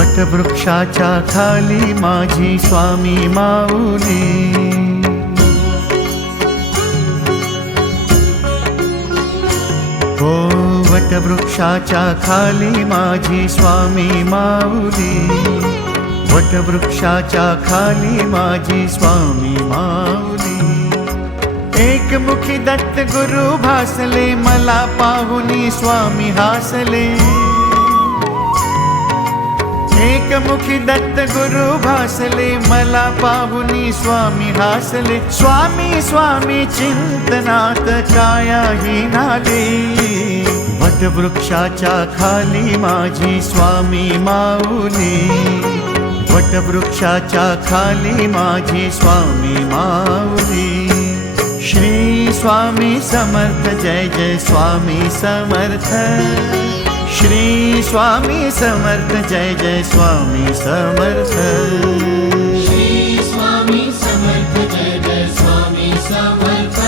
वटवृक्षाच्या खाली माझी स्वामी माऊली, हो वटवृक्षाच्या खाली माझी स्वामी माऊली, वटवृक्षाच्या खाली माझी स्वामी माऊली। एकमुखी दत्त गुरु भासले, मला पाहुनी स्वामी हासले। एकमुखी दत्त गुरु भासले, मला पाहुनी स्वामी हासले। स्वामी स्वामी चिंतनात कायाही नाले, वटवृक्षाच्या खाली माझी स्वामी माऊली, वटवृक्षाच्या खाली माझी स्वामी माऊली। श्री स्वामी समर्थ, जय जय स्वामी समर्थ। श्री स्वामी समर्थ, जय जय स्वामी समर्थ। श्री स्वामी समर्थ, जय जय स्वामी समर्थ।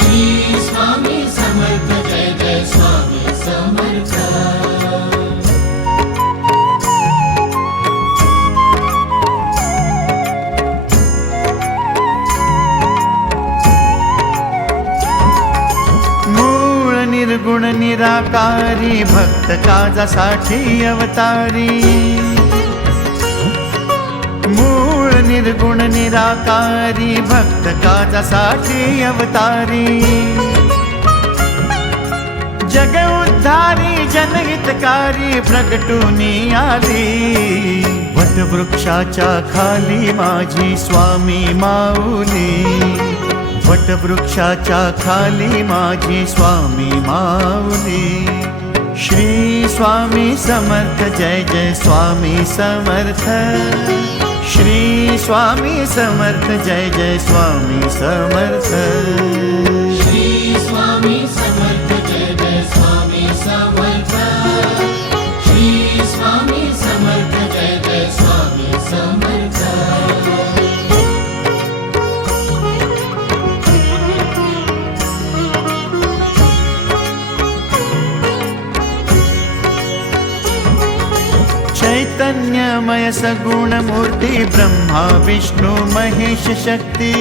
श्री स्वामी समर्थ, जय जय स्वामी समर्थ। निर्गुण निराकारी, भक्त काजासाठी अवतारी। मूळ निर्गुण निराकारी, भक्त काजासाठी अवतारी। जग उद्धारी जनहितकारी, प्रगटूनी आली। वटवृक्षाच्या खाली माझी स्वामी माऊली, वटवृक्षाच्या खाली माझी स्वामी माऊली। श्री स्वामी समर्थ, जय जय स्वामी समर्थ। श्री स्वामी समर्थ, जय जय स्वामी समर्थ। श्री स्वामी समर्थ, जय जय स्वामी समर्थ। श्री स्वामी समर्थ, जय जय स्वामी समर्थ। चैतन्यमय सगुण मूर्ति, ब्रह्मा विष्णु महेश शक्ति।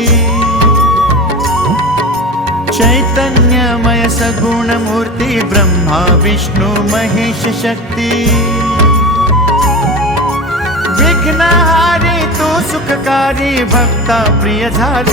चैतन्यमय सगुण मूर्ति, ब्रह्मा विष्णु महेश शक्ति। विघ्नहारी तू सुखकारी, भक्ता प्रिय झाली।